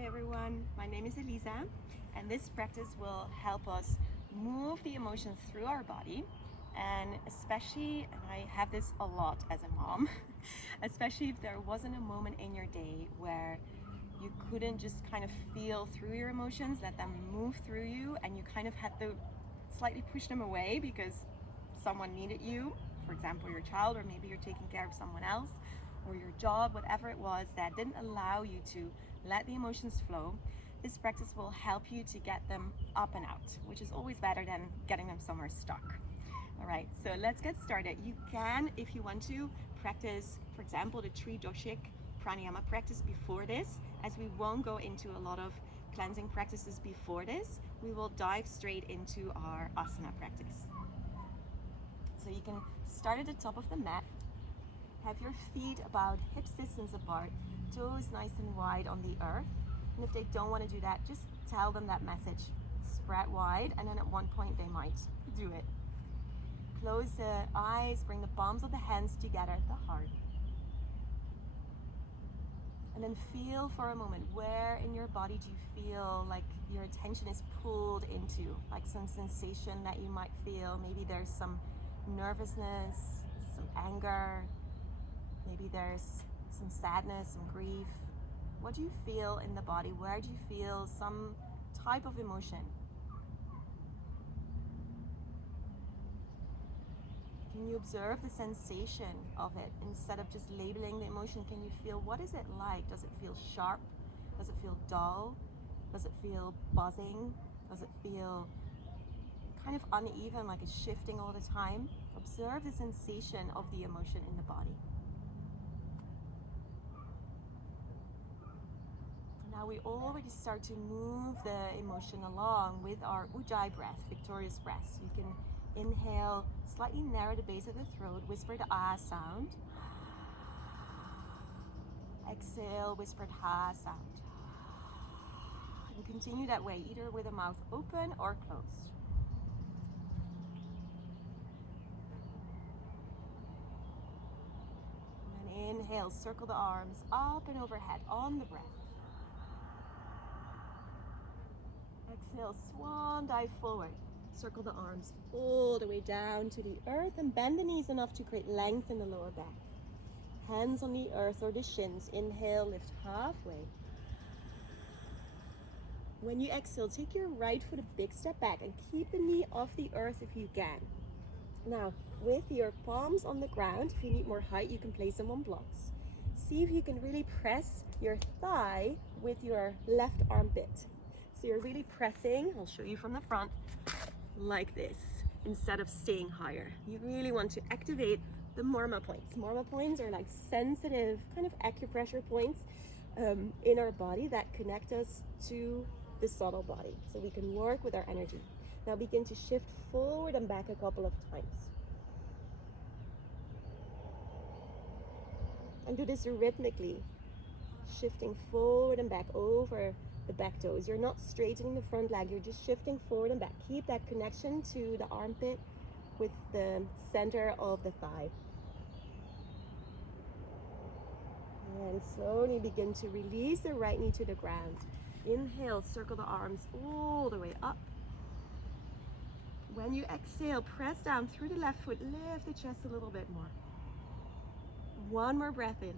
Hi everyone, my name is Elisa, and this practice will help us move the emotions through our body, and especially, and I have this a lot as a mom, especially if there wasn't a moment in your day where you couldn't just kind of feel through your emotions, let them move through you, and you kind of had to slightly push them away because someone needed you, for example your child, or maybe you're taking care of someone else, or your job, whatever it was that didn't allow you to let the emotions flow. This practice will help you to get them up and out, which is always better than getting them somewhere stuck. All right, so let's get started. You can, if you want to, practice, for example, the three doshik pranayama practice before this, as we won't go into a lot of cleansing practices before this. We will dive straight into our asana practice. So you can start at the top of the mat. Have your feet about hips distance apart, toes nice and wide on the earth. And if they don't want to do that, just tell them that message. Spread wide, and then at one point they might do it. Close the eyes, bring the palms of the hands together at the heart. And then feel for a moment, where in your body do you feel like your attention is pulled into, like some sensation that you might feel. Maybe there's some nervousness, some anger, maybe there's some sadness, some grief. What do you feel in the body? Where do you feel some type of emotion? Can you observe the sensation of it instead of just labeling the emotion? Can you feel, what is it like? Does it feel sharp? Does it feel dull? Does it feel buzzing? Does it feel kind of uneven, like it's shifting all the time? Observe the sensation of the emotion in the body. Now we already start to move the emotion along with our ujjayi breath, victorious breath. You can inhale, slightly narrow the base of the throat, whisper the ah sound. Exhale, whispered ha sound. And continue that way, either with the mouth open or closed. And then inhale, circle the arms up and overhead on the breath. Exhale, swan dive forward. Circle the arms all the way down to the earth and bend the knees enough to create length in the lower back. Hands on the earth or the shins. Inhale, lift halfway. When you exhale, take your right foot a big step back and keep the knee off the earth if you can. Now, with your palms on the ground, if you need more height, you can place them on blocks. See if you can really press your thigh with your left armpit. So you're really pressing, I'll show you from the front, like this, instead of staying higher. You really want to activate the marma points. Marma points are like sensitive kind of acupressure points in our body that connect us to the subtle body, so we can work with our energy. Now begin to shift forward and back a couple of times. And do this rhythmically, shifting forward and back over the back toes. You're not straightening the front leg, you're just shifting forward and back. Keep that connection to the armpit with the center of the thigh. And slowly begin to release the right knee to the ground. Inhale, circle the arms all the way up. When you exhale, press down through the left foot, lift the chest a little bit more. One more breath in.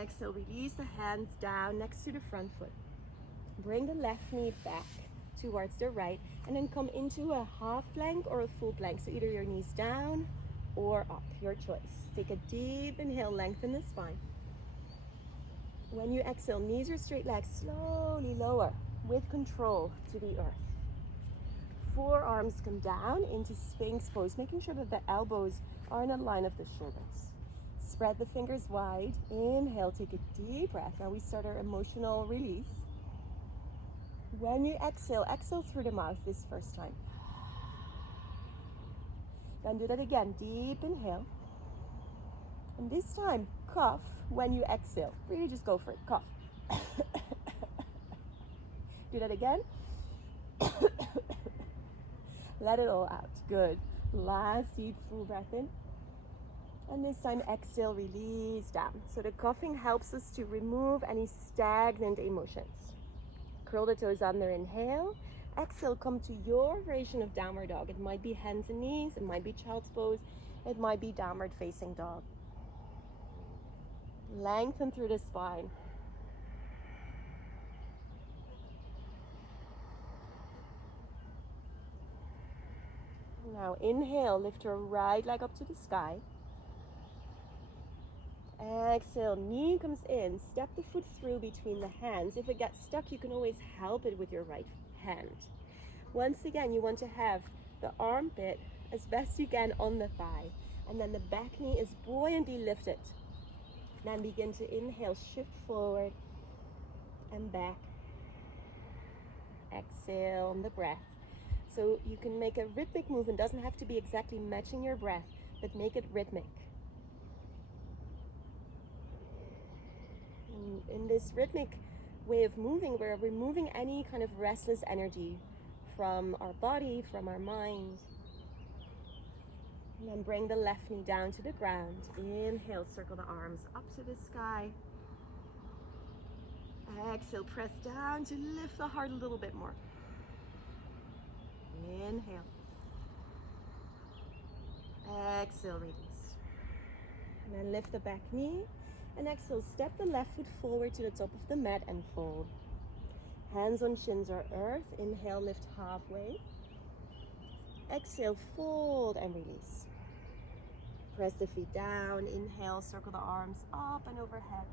Exhale, release the hands down next to the front foot. Bring the left knee back towards the right, and then come into a half plank or a full plank. So either your knees down or up, your choice. Take a deep inhale, lengthen the spine. When you exhale, knees or straight legs, slowly lower with control to the earth. Forearms come down into Sphinx pose, making sure that the elbows are in a line of the shoulders. Spread the fingers wide. Inhale, take a deep breath. Now we start our emotional release. When you exhale, exhale through the mouth this first time. Then do that again, deep inhale. And this time, cough when you exhale. Really just go for it, cough. Do that again. Let it all out, good. Last deep full breath in. And this time, exhale, release down. So the coughing helps us to remove any stagnant emotions. Curl the toes under, inhale. Exhale, come to your version of downward dog. It might be hands and knees, it might be child's pose, it might be downward facing dog. Lengthen through the spine. Now inhale, lift your right leg up to the sky. Exhale, knee comes in, step the foot through between the hands. If it gets stuck, you can always help it with your right hand. Once again, you want to have the armpit as best you can on the thigh, and then the back knee is buoyantly lifted. Then begin to inhale, shift forward and back. Exhale on the breath. So you can make a rhythmic movement, doesn't have to be exactly matching your breath, but make it rhythmic. In this rhythmic way of moving, we're removing any kind of restless energy from our body, from our mind. And then bring the left knee down to the ground. Inhale, circle the arms up to the sky. Exhale, press down to lift the heart a little bit more. Inhale. Exhale, release. And then lift the back knee. And exhale, step the left foot forward to the top of the mat and fold. Hands on shins or earth. Inhale, lift halfway. Exhale, fold and release. Press the feet down. Inhale, circle the arms up and overhead.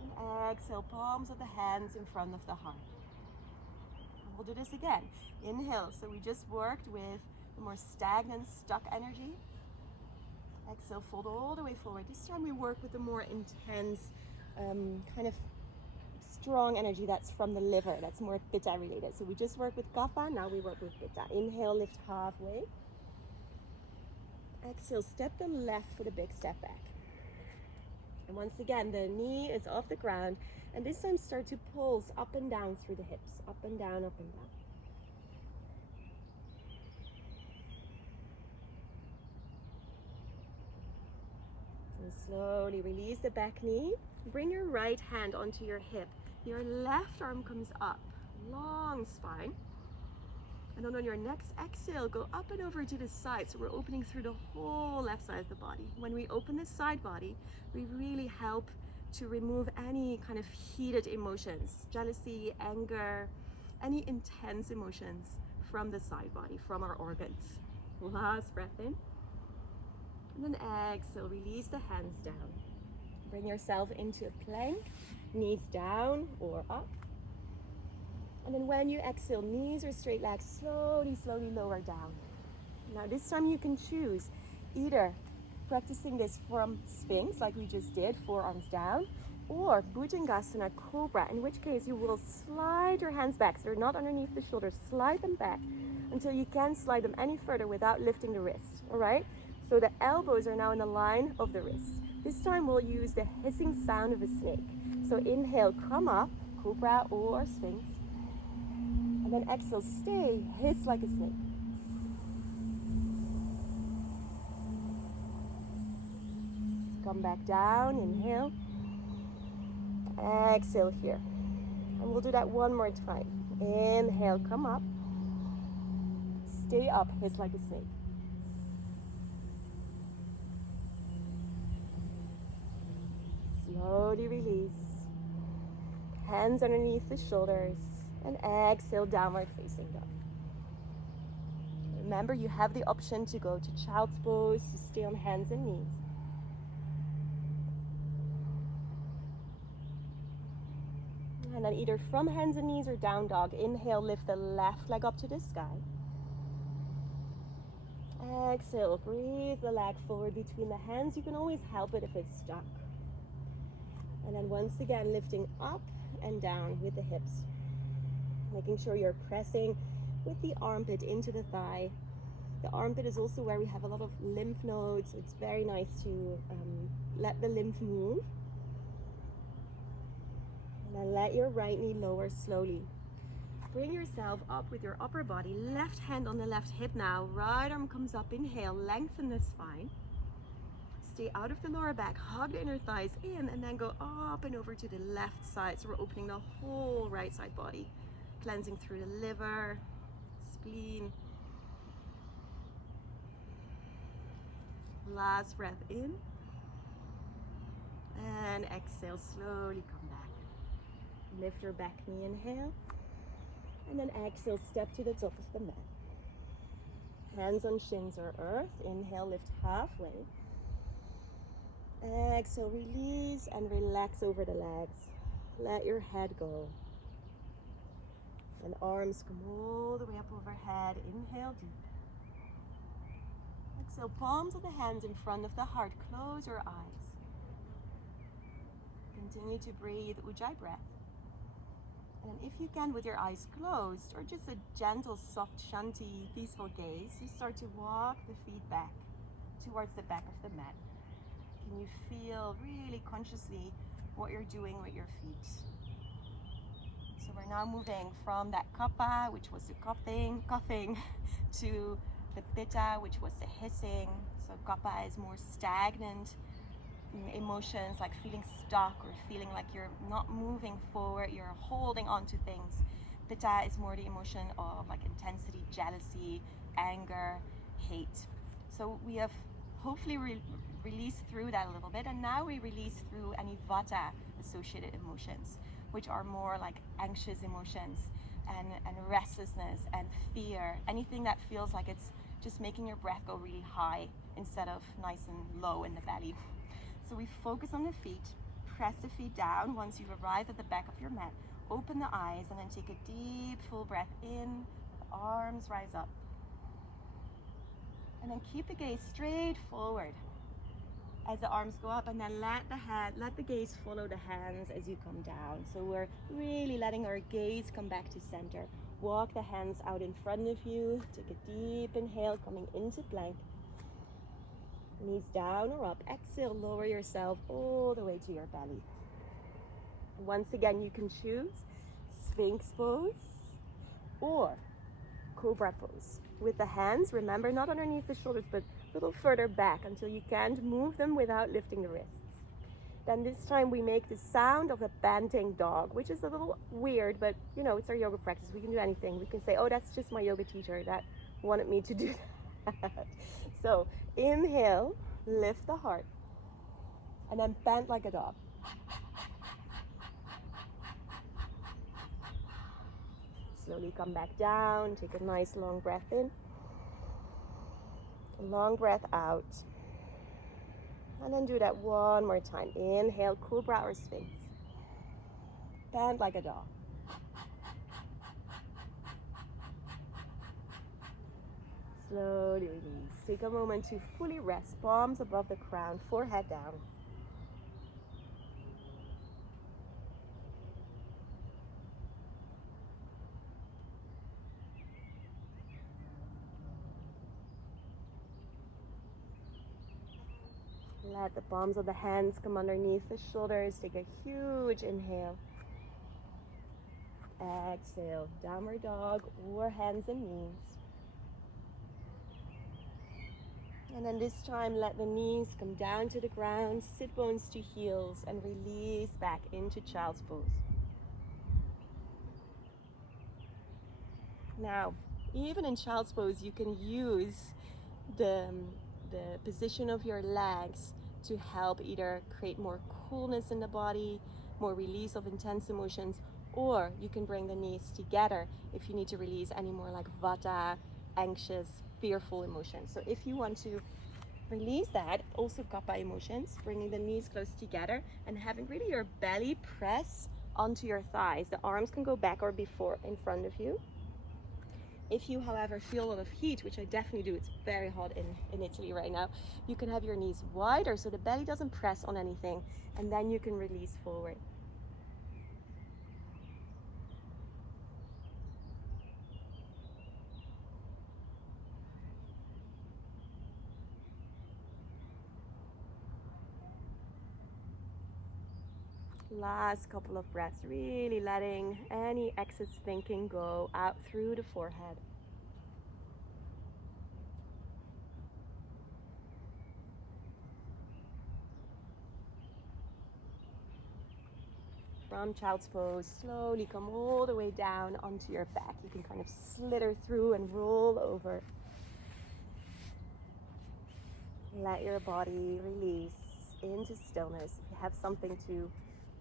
And exhale, palms of the hands in front of the heart. And we'll do this again. Inhale, so we just worked with the more stagnant, stuck energy. Exhale, fold all the way forward. This time we work with the more intense, kind of strong energy that's from the liver. That's more pitta related. So we just work with kapha, now we work with pitta. Inhale, lift halfway. Exhale, step the left foot a big step back. And once again, the knee is off the ground. And this time start to pulse up and down through the hips. Up and down, up and down. And slowly release the back knee. Bring your right hand onto your hip. Your left arm comes up. Long spine. And then on your next exhale, go up and over to the side. So we're opening through the whole left side of the body. When we open the side body, we really help to remove any kind of heated emotions, jealousy, anger, any intense emotions from the side body, from our organs. Last breath in. And then exhale, release the hands down. Bring yourself into a plank, knees down or up. And then when you exhale, knees or straight legs, slowly, slowly lower down. Now this time you can choose either practicing this from Sphinx, like we just did, forearms down, or Bhujangasana, Cobra, in which case you will slide your hands back, so they're not underneath the shoulders. Slide them back until you can't slide them any further without lifting the wrist, all right? So the elbows are now in the line of the wrist. This time we'll use the hissing sound of a snake. So inhale, come up, Cobra or Sphinx. And then exhale, stay, hiss like a snake. Come back down, inhale. Exhale here. And we'll do that one more time. Inhale, come up. Stay up, hiss like a snake. Slowly release. Hands underneath the shoulders. And exhale, downward facing dog. Remember, you have the option to go to child's pose, to stay on hands and knees. And then either from hands and knees or down dog, inhale, lift the left leg up to the sky. Exhale, breathe the leg forward between the hands. You can always help it if it's stuck. And then once again, lifting up and down with the hips. Making sure you're pressing with the armpit into the thigh. The armpit is also where we have a lot of lymph nodes. So it's very nice to let the lymph move. And then let your right knee lower slowly. Bring yourself up with your upper body, left hand on the left hip now, right arm comes up, inhale, lengthen the spine. Stay out of the lower back, hug the inner thighs in, and then go up and over to the left side. So we're opening the whole right side body, cleansing through the liver, spleen. Last breath in. And exhale, slowly come back. Lift your back knee, inhale. And then exhale, step to the top of the mat. Hands on shins or earth. Inhale, lift halfway. Exhale, release and relax over the legs. Let your head go. And arms come all the way up overhead. Inhale deep. Exhale, palms of the hands in front of the heart. Close your eyes. Continue to breathe Ujjayi breath. And if you can, with your eyes closed, or just a gentle, soft, shanti, peaceful gaze, you start to walk the feet back towards the back of the mat. Can you feel really consciously what you're doing with your feet? So we're now moving from that kapha, which was the coughing, to the pitta, which was the hissing. So kapha is more stagnant emotions, like feeling stuck or feeling like you're not moving forward, you're holding on to things. Pitta is more the emotion of like intensity, jealousy, anger, hate. So we have hopefully released through that a little bit, and now we release through any vata associated emotions, which are more like anxious emotions and restlessness and fear, anything that feels like it's just making your breath go really high instead of nice and low in the belly. So we focus on the feet, press the feet down. Once you've arrived at the back of your mat, open the eyes and then take a deep, full breath in. The arms rise up. And then keep the gaze straight forward as the arms go up, and then let the gaze follow the hands as you come down. So we're really letting our gaze come back to center. Walk the hands out in front of you. Take a deep inhale, coming into plank. Knees down or up. Exhale, lower yourself all the way to your belly. Once again, you can choose Sphinx pose or Cobra pose. With the hands, remember, not underneath the shoulders, but a little further back until you can't move them without lifting the wrists. Then this time we make the sound of a panting dog, which is a little weird, but you know, it's our yoga practice. We can do anything. We can say, oh, that's just my yoga teacher that wanted me to do that. So inhale, lift the heart, and then pant like a dog. Slowly come back down, take a nice long breath in, a long breath out, and then do that one more time. Inhale, Cobra or Sphinx. Pant like a dog. Slowly release. Take a moment to fully rest, palms above the crown, forehead down. Let the palms of the hands come underneath the shoulders. Take a huge inhale. Exhale, downward dog or hands and knees. And then this time, let the knees come down to the ground, sit bones to heels, and release back into child's pose. Now, even in child's pose, you can use the position of your legs to help either create more coolness in the body, more release of intense emotions, or you can bring the knees together if you need to release any more like vata, anxious, fearful emotions. So if you want to release that, also kapha emotions, bringing the knees close together and having really your belly press onto your thighs. The arms can go back or before in front of you. If you, however, feel a lot of heat, which I definitely do, it's very hot in Italy right now, you can have your knees wider so the belly doesn't press on anything, and then you can release forward. Last couple of breaths, really letting any excess thinking go out through the forehead. From child's pose, slowly come all the way down onto your back. You can kind of slither through and roll over. Let your body release into stillness. If you have something to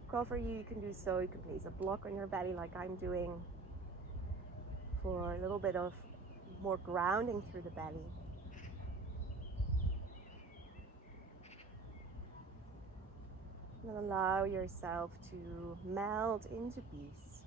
cover you, you can do so. You can place a block on your belly like I'm doing for a little bit of more grounding through the belly. And allow yourself to melt into peace.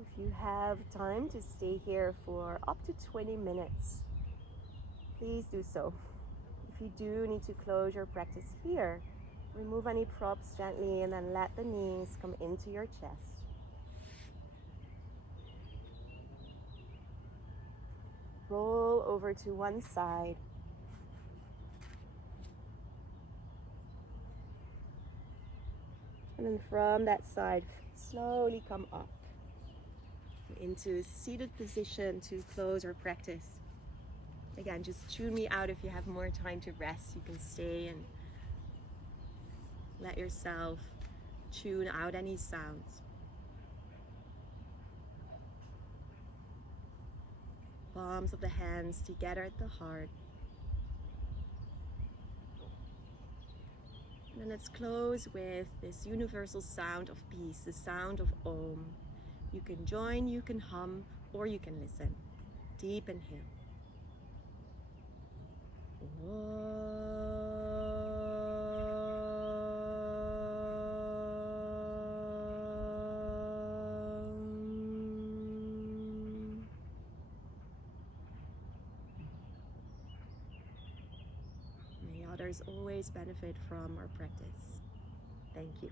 If you have time to stay here for up to 20 minutes, please do so. If you do need to close your practice here, remove any props gently and then let the knees come into your chest. Roll over to one side. And then from that side, slowly come up into a seated position to close our practice. Again, just tune me out if you have more time to rest. You can stay and let yourself tune out any sounds. Palms of the hands together at the heart. And then let's close with this universal sound of peace, the sound of Om. You can join, you can hum, or you can listen. Deep inhale. May others always benefit from our practice. Thank you.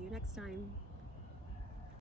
See you next time.